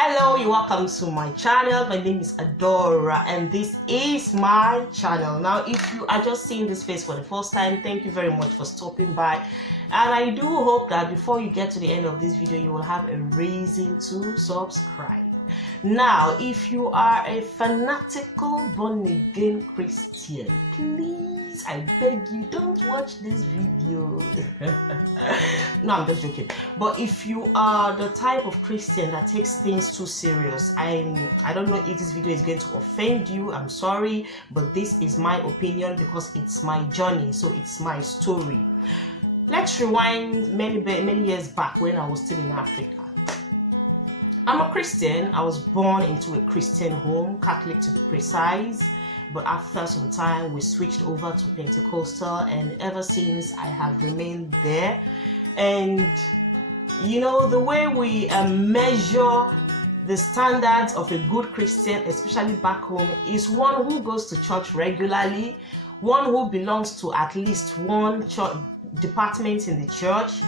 Hello, you're welcome to my channel. My name is Adora and this is my channel. Now, if you are just seeing this face for the first time, thank you very much for stopping by. And I do hope that before you get to the end of this video, you will have a reason to subscribe. Now, if you are a fanatical born-again Christian, please, I beg you, don't watch this video. No, I'm just joking. But if you are the type of Christian that takes things too serious, I don't know if this video is going to offend you. I'm sorry, but this is my opinion because it's my journey, so it's my story. Let's rewind many years back when I was still in Africa. I'm a Christian. I was born into a Christian home, Catholic to be precise, but after some time we switched over to Pentecostal, and ever since I have remained there. And you know, the way we measure the standards of a good Christian, especially back home, is one who goes to church regularly, one who belongs to at least one church department in the church,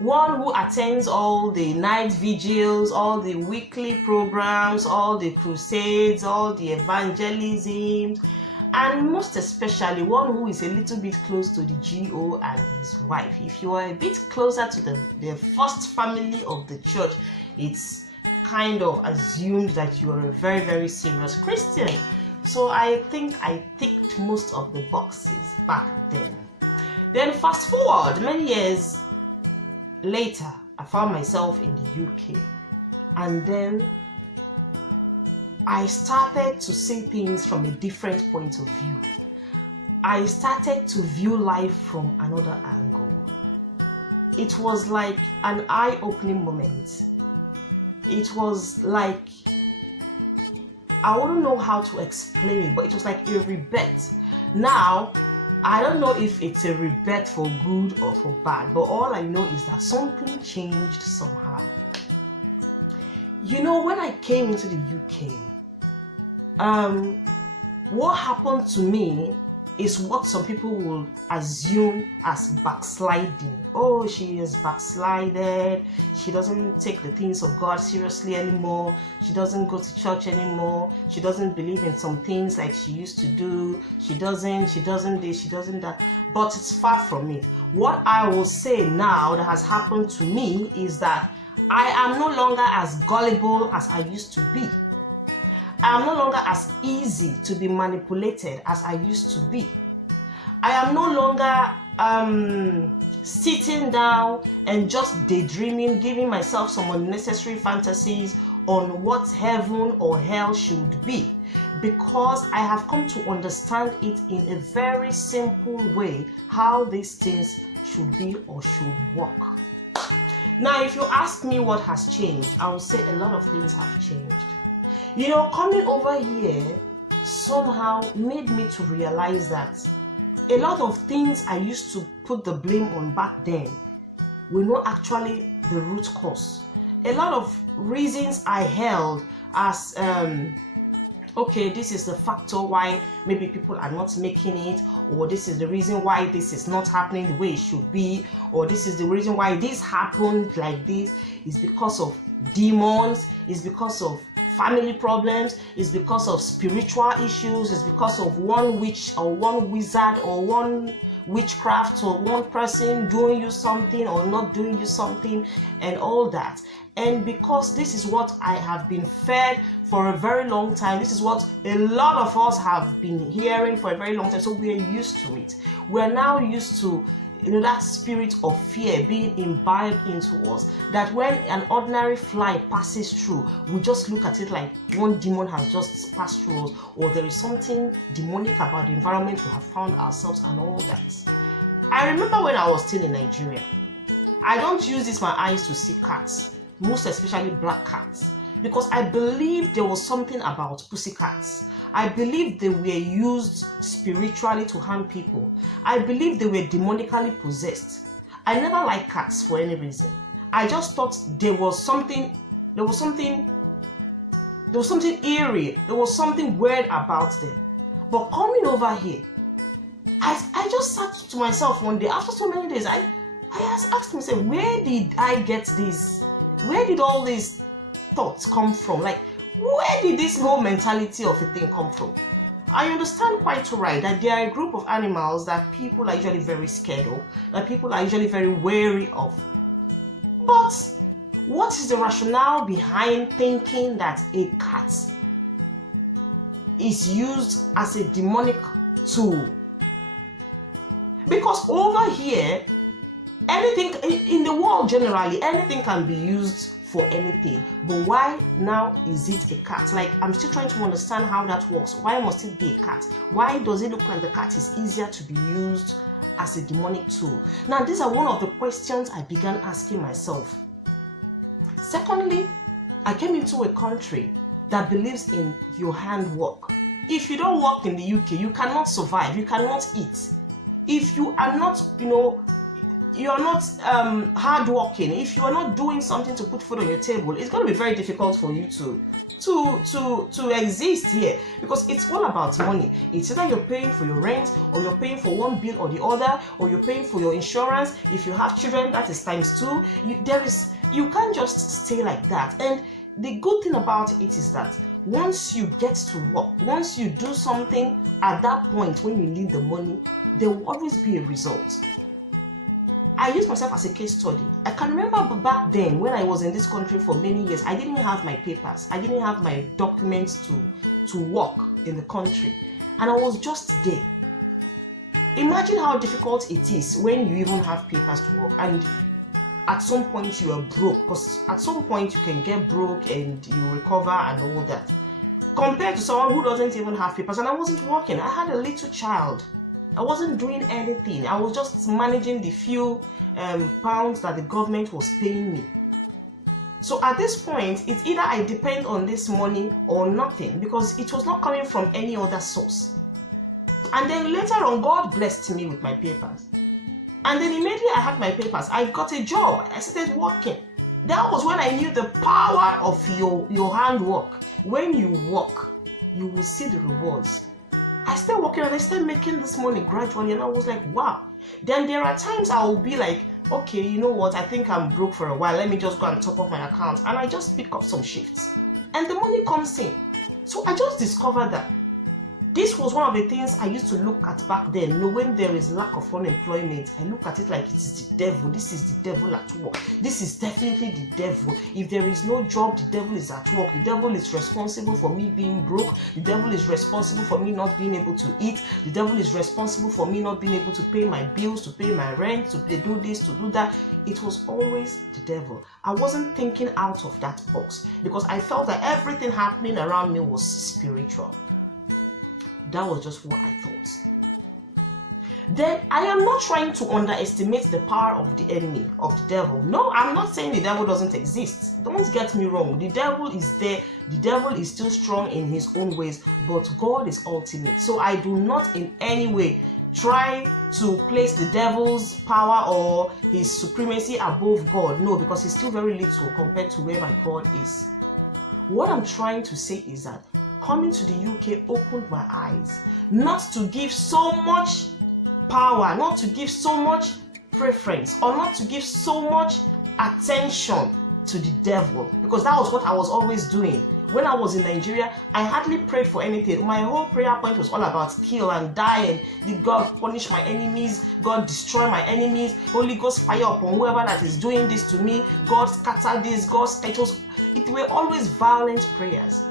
one who attends all the night vigils, all the weekly programs, all the crusades, all the evangelisms, and most especially one who is a little bit close to the GO and his wife. If you are a bit closer to the first family of the church, it's kind of assumed that you are a very, very serious Christian. So I think I ticked most of the boxes back then. Then fast forward many years later, I found myself in the UK, and then I started to see things from a different point of view. I started to view life from another angle. It was like an eye-opening moment. It was like, I wouldn't know how to explain it, but it was like a rebirth. Now, I don't know if it's a rebirth for good or for bad, but all I know is that something changed somehow. You know, when I came into the UK, what happened to me is what some people will assume as backsliding. Oh, she is backslided. She doesn't take the things of God seriously anymore. She doesn't go to church anymore. She doesn't believe in some things like she used to do. She doesn't this, she doesn't that. But it's far from it. What I will say now that has happened to me is that I am no longer as gullible as I used to be. I am no longer as easy to be manipulated as I used to be. I am no longer sitting down and just daydreaming, giving myself some unnecessary fantasies on what heaven or hell should be, because I have come to understand it in a very simple way, how these things should be or should work. Now, if you ask me what has changed, I will say a lot of things have changed. You know, coming over here somehow made me to realize that a lot of things I used to put the blame on back then were not actually the root cause. A lot of reasons I held as, okay, this is the factor why maybe people are not making it, or this is the reason why this is not happening the way it should be, or this is the reason why this happened like this, is because of demons, is because of family problems, is because of spiritual issues, is because of one witch or one wizard or one witchcraft or one person doing you something or not doing you something and all that. And because this is what I have been fed for a very long time, this is what a lot of us have been hearing for a very long time, so we are used to it. We're now used to, you know, that spirit of fear being imbibed into us, that when an ordinary fly passes through, we just look at it like one demon has just passed through us, or there is something demonic about the environment we have found ourselves and all that. I remember when I was still in Nigeria, I don't use this my eyes to see cats, most especially black cats, because I believe there was something about pussycats. I believe they were used spiritually to harm people. I believe they were demonically possessed. I never liked cats for any reason. I just thought there was something eerie, there was something weird about them. But coming over here, I just sat to myself one day, after so many days, I asked myself, where did I get this? Where did all these thoughts come from? Like, where did this whole mentality of a thing come from? I understand quite right that there are a group of animals that people are usually very scared of, that people are usually very wary of. But what is the rationale behind thinking that a cat is used as a demonic tool? Because over here, anything in the world generally, anything can be used for anything. But why now is it a cat? Like, I'm still trying to understand how that works. Why must it be a cat? Why does it look like the cat is easier to be used as a demonic tool? Now, these are one of the questions I began asking myself. Secondly, I came into a country that believes in your handwork. If you don't work in the UK, you cannot survive, you cannot eat. If you are not, you are not hardworking, if you are not doing something to put food on your table, it's going to be very difficult for you to exist here, because it's all about money. It's either you're paying for your rent, or you're paying for one bill or the other, or you're paying for your insurance. If you have children, that is times 2. You can't just stay like that. And the good thing about it is that once you get to work, once you do something, at that point when you need the money, there will always be a result. I use myself as a case study. I can remember back then when I was in this country for many years, I didn't have my papers. I didn't have my documents to work in the country. And I was just there. Imagine how difficult it is when you even have papers to work and at some point you are broke, because at some point you can get broke and you recover and all that. Compared to someone who doesn't even have papers, and I wasn't working. I had a little child. I wasn't doing anything. I was just managing the few pounds that the government was paying me. So at this point, it's either I depend on this money or nothing, because it was not coming from any other source. And then later on, God blessed me with my papers. And then immediately I had my papers, I got a job. I started working. That was when I knew the power of your handwork. When you work, you will see the rewards. I started working and I started making this money gradually, and I was like, wow. Then there are times I will be like, okay, you know what, I think I'm broke for a while, let me just go and top up my account, and I just pick up some shifts and the money comes in. So I just discovered that this was one of the things I used to look at back then. When there is lack of unemployment, I look at it like it is the devil. This is the devil at work. This is definitely the devil. If there is no job, the devil is at work. The devil is responsible for me being broke. The devil is responsible for me not being able to eat. The devil is responsible for me not being able to pay my bills, to pay my rent, to do this, to do that. It was always the devil. I wasn't thinking out of that box because I felt that everything happening around me was spiritual. That was just what I thought. Then I am not trying to underestimate the power of the enemy, of the devil. No, I'm not saying the devil doesn't exist. Don't get me wrong. The devil is there. The devil is still strong in his own ways, but God is ultimate. So I do not in any way try to place the devil's power or his supremacy above God. No, because he's still very little compared to where my God is. What I'm trying to say is that coming to the UK opened my eyes not to give so much power, not to give so much preference, or not to give so much attention to the devil, because that was what I was always doing. When I was in Nigeria, I hardly prayed for anything. My whole prayer point was all about kill and die, and did God punish my enemies, God destroy my enemies, Holy Ghost fire upon whoever that is doing this to me, God scatter this, God status. It were always violent prayers.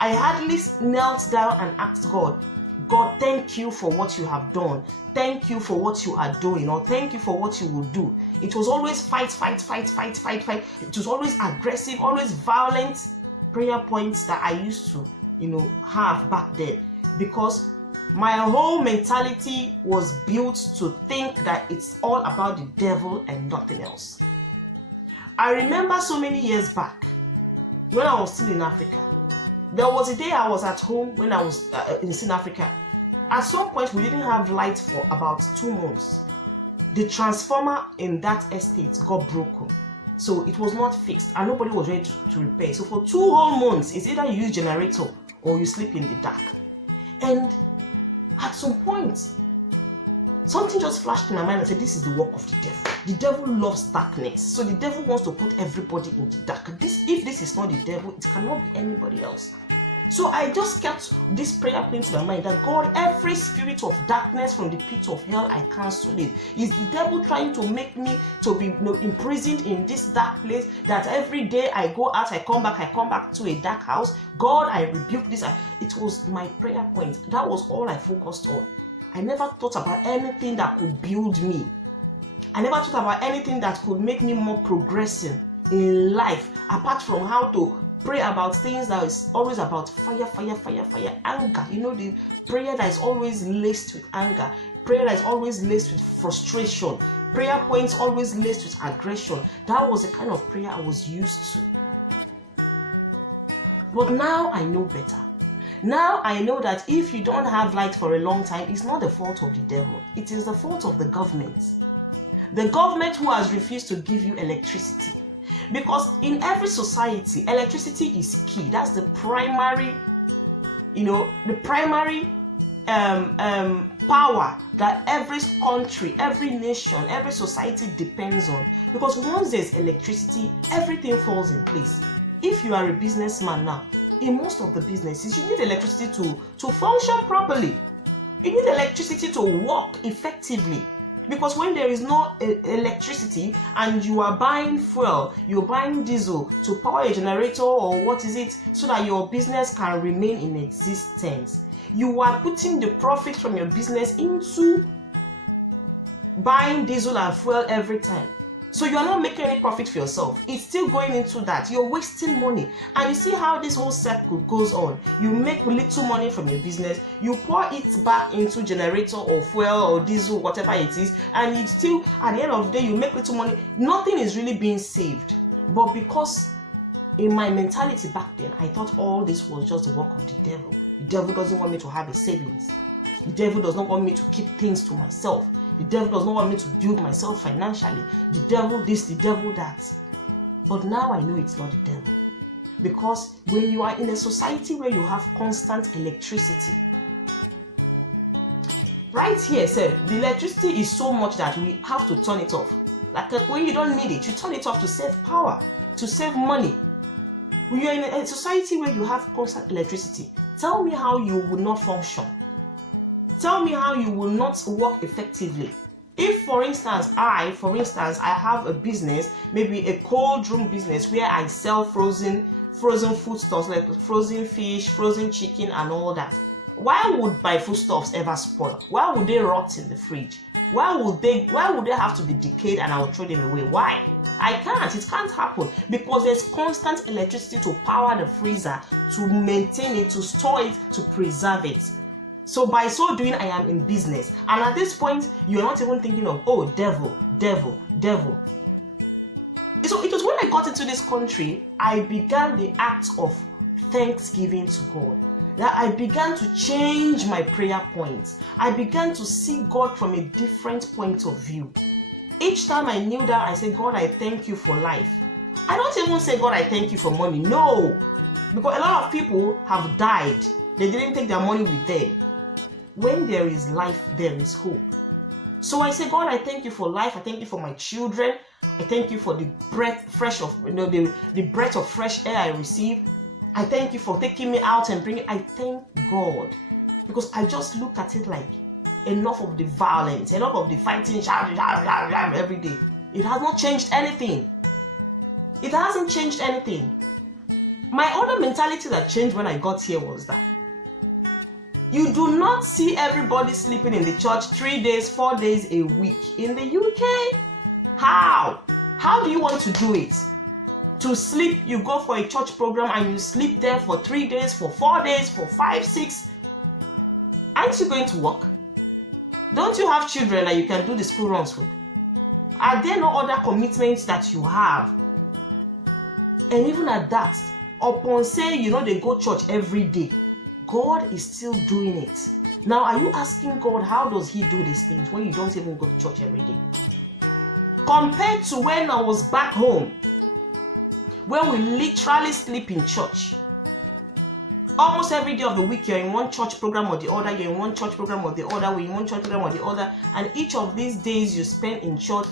I hardly knelt down and asked God, God, thank you for what you have done. Thank you for what you are doing, or thank you for what you will do. It was always fight. It was always aggressive, always violent prayer points that I used to, have back then, because my whole mentality was built to think that it's all about the devil and nothing else. I remember so many years back when I was still in Africa. There was a day I was at home when I was in South Africa. At some point, we didn't have light for about 2 months. The transformer in that estate got broken. So it was not fixed and nobody was ready to repair. So for 2 whole months, it's either you use generator or you sleep in the dark. And at some point, something just flashed in my mind and said, this is the work of the devil. The devil loves darkness. So the devil wants to put everybody in the dark. If this is not the devil, it cannot be anybody else. So I just kept this prayer playing to my mind that God, every spirit of darkness from the pit of hell, I cancel it. Is the devil trying to make me to be imprisoned in this dark place, that every day I go out, I come back to a dark house? God, I rebuke this. It was my prayer point. That was all I focused on. I never thought about anything that could build me. I never thought about anything that could make me more progressing in life, apart from how to pray about things that is always about fire, anger. The prayer that is always laced with anger, prayer that is always laced with frustration, prayer points always laced with aggression. That was the kind of prayer I was used to. But now I know better. Now I know that if you don't have light for a long time, it's not the fault of the devil. It is the fault of the government. The government who has refused to give you electricity. Because in every society, electricity is key. That's the primary, power that every country, every nation, every society depends on. Because once there's electricity, everything falls in place. If you are a businessman now, in most of the businesses, you need electricity to function properly. You need electricity to work effectively. Because when there is no electricity and you are buying fuel, you're buying diesel to power a generator or what is it, so that your business can remain in existence, you are putting the profit from your business into buying diesel and fuel every time. So you are not making any profit for yourself. It's still going into that. You're wasting money. And you see how this whole circle goes on. You make little money from your business. You pour it back into generator or fuel or diesel, whatever it is. And you still, at the end of the day, you make little money. Nothing is really being saved. But because in my mentality back then, I thought all this was just the work of the devil. The devil doesn't want me to have a savings. The devil does not want me to keep things to myself. The devil does not want me to build myself financially. The devil this, the devil that. But now I know it's not the devil. Because when you are in a society where you have constant electricity, right here, sir, the electricity is so much that we have to turn it off. Like when you don't need it, you turn it off to save power, to save money. When you're in a society where you have constant electricity, tell me how you will not function. Tell me how you will not work effectively. If, for instance, I have a business, maybe a cold room business where I sell frozen foodstuffs like frozen fish, frozen chicken, and all that. Why would my foodstuffs ever spoil? Why would they rot in the fridge? Why would they have to be decayed and I will throw them away? Why? I can't. It can't happen because there's constant electricity to power the freezer, to maintain it, to store it, to preserve it. So by so doing, I am in business. And at this point, you're not even thinking of, oh, devil. So it was when I got into this country, I began the act of thanksgiving to God. That I began to change my prayer points. I began to see God from a different point of view. Each time I kneel down, I say, God, I thank you for life. I don't even say, God, I thank you for money. No. Because a lot of people have died. They didn't take their money with them. When there is life, there is hope. So I say, God, I thank you for life. I thank you for my children. I thank you for the breath of fresh air I receive. I thank you for taking me out and bringing. I thank God because I just look at it like enough of the violence, enough of the fighting, every day. It has not changed anything. It hasn't changed anything. My other mentality that changed when I got here was that you do not see everybody sleeping in the church 3 days, 4 days a week in the UK. How? How do you want to do it? To sleep, you go for a church program and you sleep there for 3 days, for 4 days, for 5, 6. Aren't you going to work? Don't you have children that you can do the school runs with? Are there no other commitments that you have? And even at that, upon saying, they go church every day, God is still doing it. Now, are you asking God, how does He do these things when you don't even go to church every day? Compared to when I was back home, when we literally sleep in church. Almost every day of the week, you're in one church program or the other, you're in one church program or the other, we're in one church program or the other, and each of these days you spend in church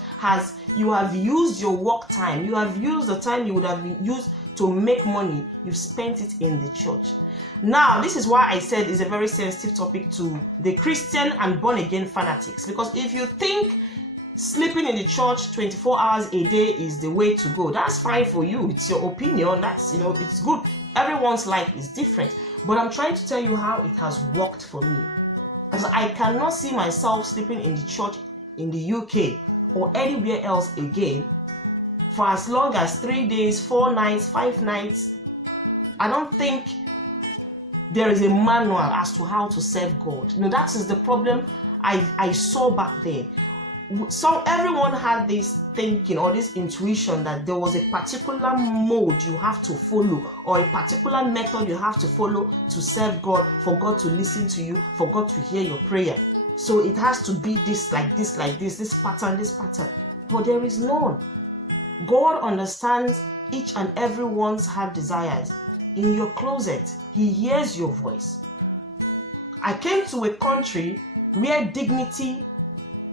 you have used your work time, you have used the time you would have used to make money, you've spent it in the church. Now, this is why I said it's a very sensitive topic to the Christian and born-again fanatics, because if you think sleeping in the church 24 hours a day is the way to go, that's fine for you. It's your opinion. That's, it's good. Everyone's life is different. But I'm trying to tell you how it has worked for me. Because I cannot see myself sleeping in the church in the UK or anywhere else again for as long as 3 days, 4 nights, 5 nights. I don't think there is a manual as to how to serve God. That is the problem I saw back then. So everyone had this thinking or this intuition that there was a particular mode you have to follow or a particular method you have to follow to serve God, for God to listen to you, for God to hear your prayer. So it has to be this, like this, like this pattern, this pattern. But there is none. God understands each and everyone's heart desires. In your closet, He hears your voice. I came to a country where dignity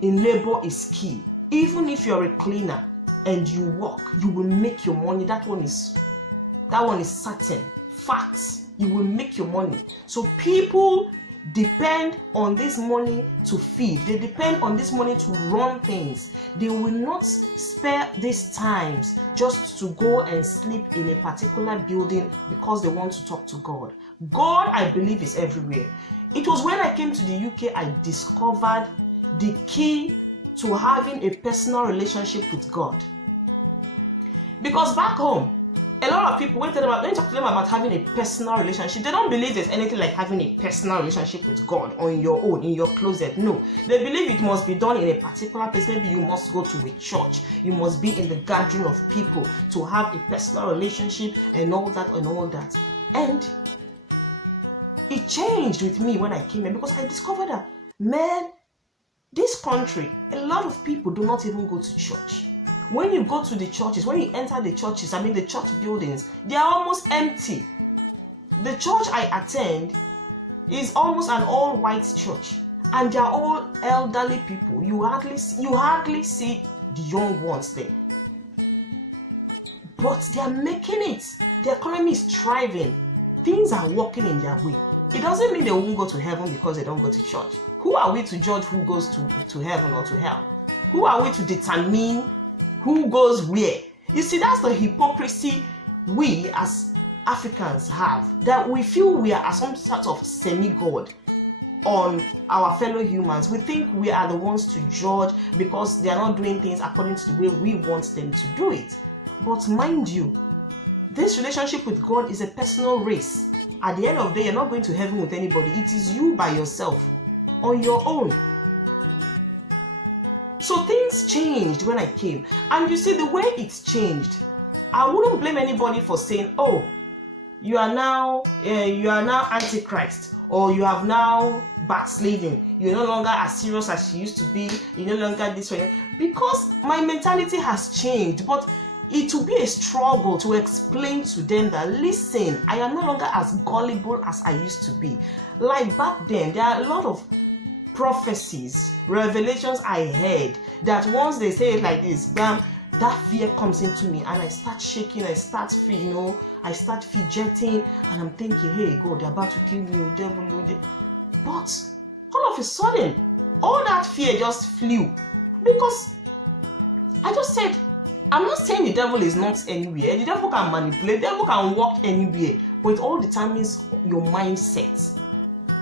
in labor is key. Even if you're a cleaner and you work, you will make your money. That one is certain. Facts. You will make your money. So people depend on this money to feed. They depend on this money to run things. They will not spare these times just to go and sleep in a particular building because they want to talk to God. God, I believe, is everywhere. It was when I came to the UK I discovered the key to having a personal relationship with God. Because back home, a lot of people, when you talk to them about having a personal relationship, they don't believe there's anything like having a personal relationship with God on your own, in your closet. No. They believe it must be done in a particular place. Maybe you must go to a church. You must be in the gathering of people to have a personal relationship and all that and all that. And it changed with me when I came here, because I discovered that, man, this country, a lot of people do not even go to church. When you go to the churches, when you enter the churches, the church buildings, they are almost empty. The church I attend is almost an all-white church, and they are all elderly people. You hardly see the young ones there. But they are making it. The economy is thriving. Things are working in their way. It doesn't mean they won't go to heaven because they don't go to church. Who are we to judge who goes to heaven or to hell? Who are we to determine who goes where? You see, that's the hypocrisy we as Africans have, that we feel we are some sort of semi-god on our fellow humans. We think we are the ones to judge because they are not doing things according to the way we want them to do it. But mind you, this relationship with God is a personal race. At the end of the day, you're not going to heaven with anybody. It is you by yourself, on your own. So things changed when I came. And you see, the way it's changed, I wouldn't blame anybody for saying, oh, you are now Antichrist, or you have now backsliding. You're no longer as serious as you used to be. You're no longer this way. Because my mentality has changed. But it will be a struggle to explain to them that, listen, I am no longer as gullible as I used to be. Like back then, there are a lot of prophecies, revelations I heard that once they say it like this, bam, that fear comes into me and I start shaking, I start fidgeting, and I'm thinking, hey God, they're about to kill me, devil. But all of a sudden, all that fear just flew, because I just said, I'm not saying the devil is not anywhere. The devil can manipulate, the devil can walk anywhere, but it all determines your mindset.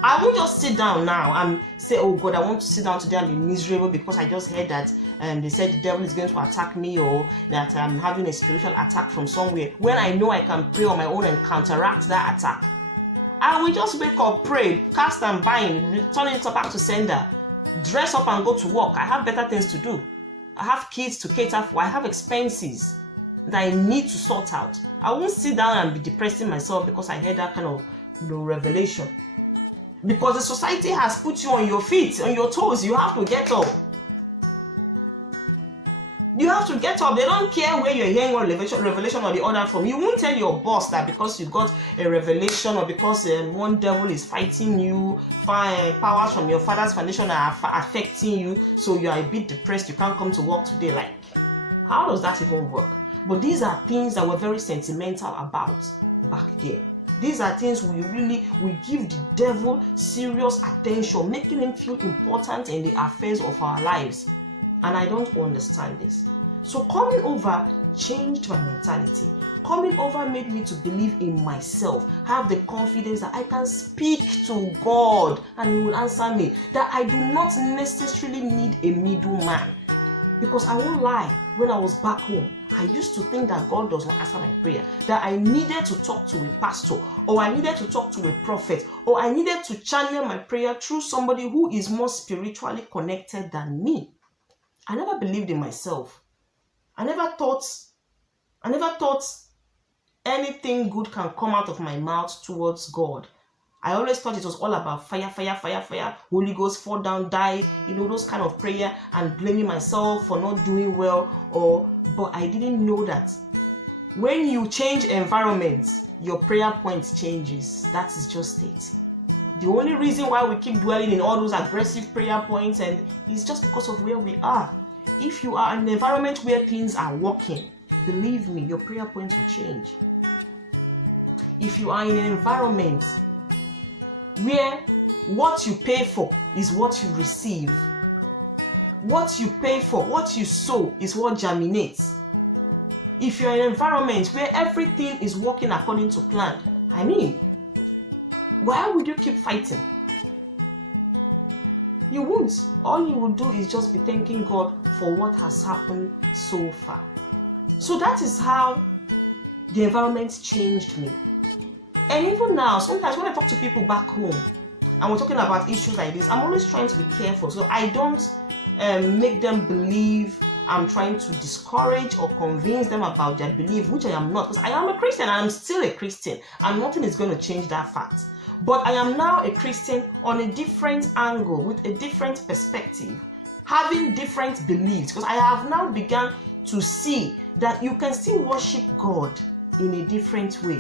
I won't just sit down now and say, oh God, I want to sit down today and be miserable because I just heard that they said the devil is going to attack me, or that I'm having a spiritual attack from somewhere, when I know I can pray on my own and counteract that attack. I will just wake up, pray, cast and bind, return it back to sender, dress up and go to work. I have better things to do. I have kids to cater for. I have expenses that I need to sort out. I won't sit down and be depressing myself because I heard that kind of revelation. Because the society has put you on your feet, on your toes. You have to get up. You have to get up. They don't care where you're hearing one revelation or the other from. You won't tell your boss that because you got a revelation or because one devil is fighting you, powers from your father's foundation are affecting you, so you are a bit depressed, you can't come to work today. Like, how does that even work? But these are things that we're very sentimental about back there. These are things we give the devil serious attention, making him feel important in the affairs of our lives. And I don't understand this. So coming over changed my mentality. Coming over made me to believe in myself, have the confidence that I can speak to God and He will answer me, that I do not necessarily need a middleman. Because I won't lie, when I was back home, I used to think that God does not answer my prayer, that I needed to talk to a pastor, or I needed to talk to a prophet, or I needed to channel my prayer through somebody who is more spiritually connected than me. I never believed in myself. I never thought anything good can come out of my mouth towards God. I always thought it was all about fire, fire, fire, fire, Holy Ghost, fall down, die, those kind of prayer, and blaming myself for not doing well. But I didn't know that when you change environment, your prayer point changes. That is just it. The only reason why we keep dwelling in all those aggressive prayer points and is just because of where we are. If you are in an environment where things are working, believe me, your prayer points will change. If you are in an environment where what you pay for is what you receive, what you pay for, what you sow is what germinates. If you're in an environment where everything is working according to plan, why would you keep fighting? You won't. All you will do is just be thanking God for what has happened so far. So that is how the environment changed me. And even now, sometimes when I talk to people back home and we're talking about issues like this, I'm always trying to be careful. So I don't make them believe I'm trying to discourage or convince them about their belief, which I am not. Because I am a Christian, I am still a Christian, and nothing is going to change that fact. But I am now a Christian on a different angle, with a different perspective, having different beliefs. Because I have now begun to see that you can still worship God in a different way.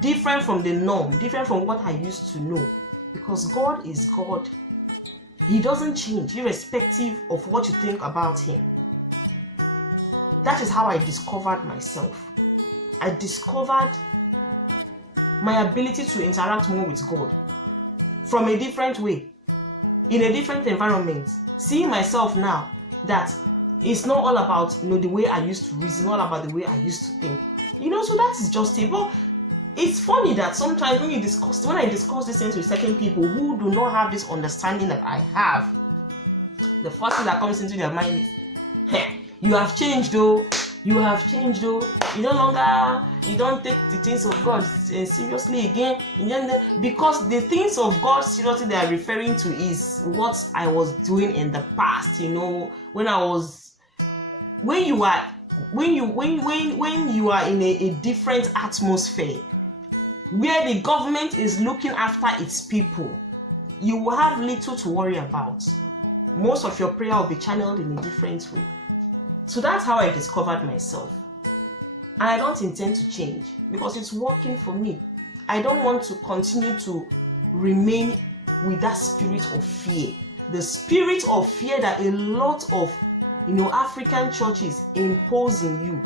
Different from the norm, different from what I used to know. Because God is God. He doesn't change, irrespective of what you think about Him. That is how I discovered myself. I discovered my ability to interact more with God from a different way, in a different environment. Seeing myself now that it's not all about the way I used to reason, not about the way I used to think. So that is just it. But it's funny that sometimes when I discuss these things with certain people who do not have this understanding that I have, the first thing that comes into their mind is, hey, you have changed though. You have changed though. You don't take the things of God seriously again. Because the things of God seriously they are referring to is what I was doing in the past. When you are in a different atmosphere, where the government is looking after its people, you will have little to worry about. Most of your prayer will be channeled in a different way. So that's how I discovered myself. And I don't intend to change because it's working for me. I don't want to continue to remain with that spirit of fear. The spirit of fear that a lot of African churches impose in you.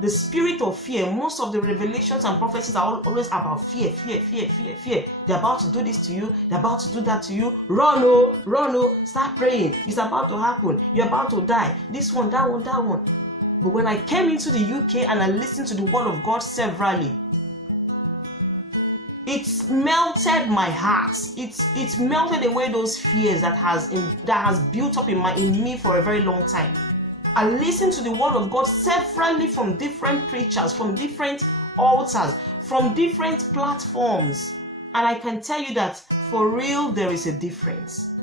The spirit of fear, most of the revelations and prophecies are always about fear, fear, fear, fear, fear. They're about to do this to you. They're about to do that to you. Run, oh, start praying. It's about to happen. You're about to die. This one, that one, that one. But when I came into the UK and I listened to the word of God severally, it's melted my heart. It's melted away those fears that has built up in me for a very long time. I listened to the word of God severally from different preachers, from different altars, from different platforms. And I can tell you that for real, there is a difference.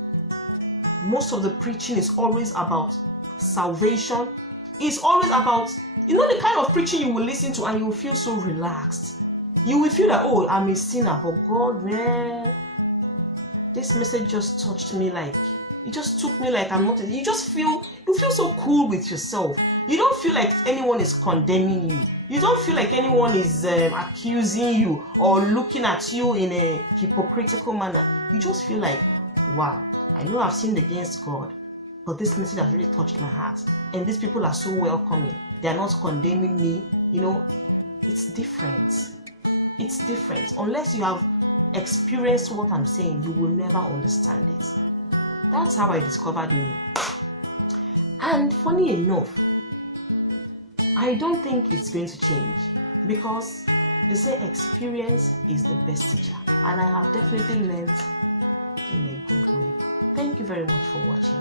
Most of the preaching is always about salvation. It's always about, the kind of preaching you will listen to and you will feel so relaxed. You will feel that, oh, I'm a sinner, but God, man, this message just touched me like it just took me like I'm not. You feel so cool with yourself. You don't feel like anyone is condemning you. You don't feel like anyone is accusing you or looking at you in a hypocritical manner. You just feel like, wow, I know I've sinned against God, but this message has really touched my heart. And these people are so welcoming. They are not condemning me. It's different. It's different. Unless you have experienced what I'm saying, you will never understand it. That's how I discovered me. And funny enough, I don't think it's going to change, because they say experience is the best teacher, and I have definitely learned in a good way. Thank you very much for watching.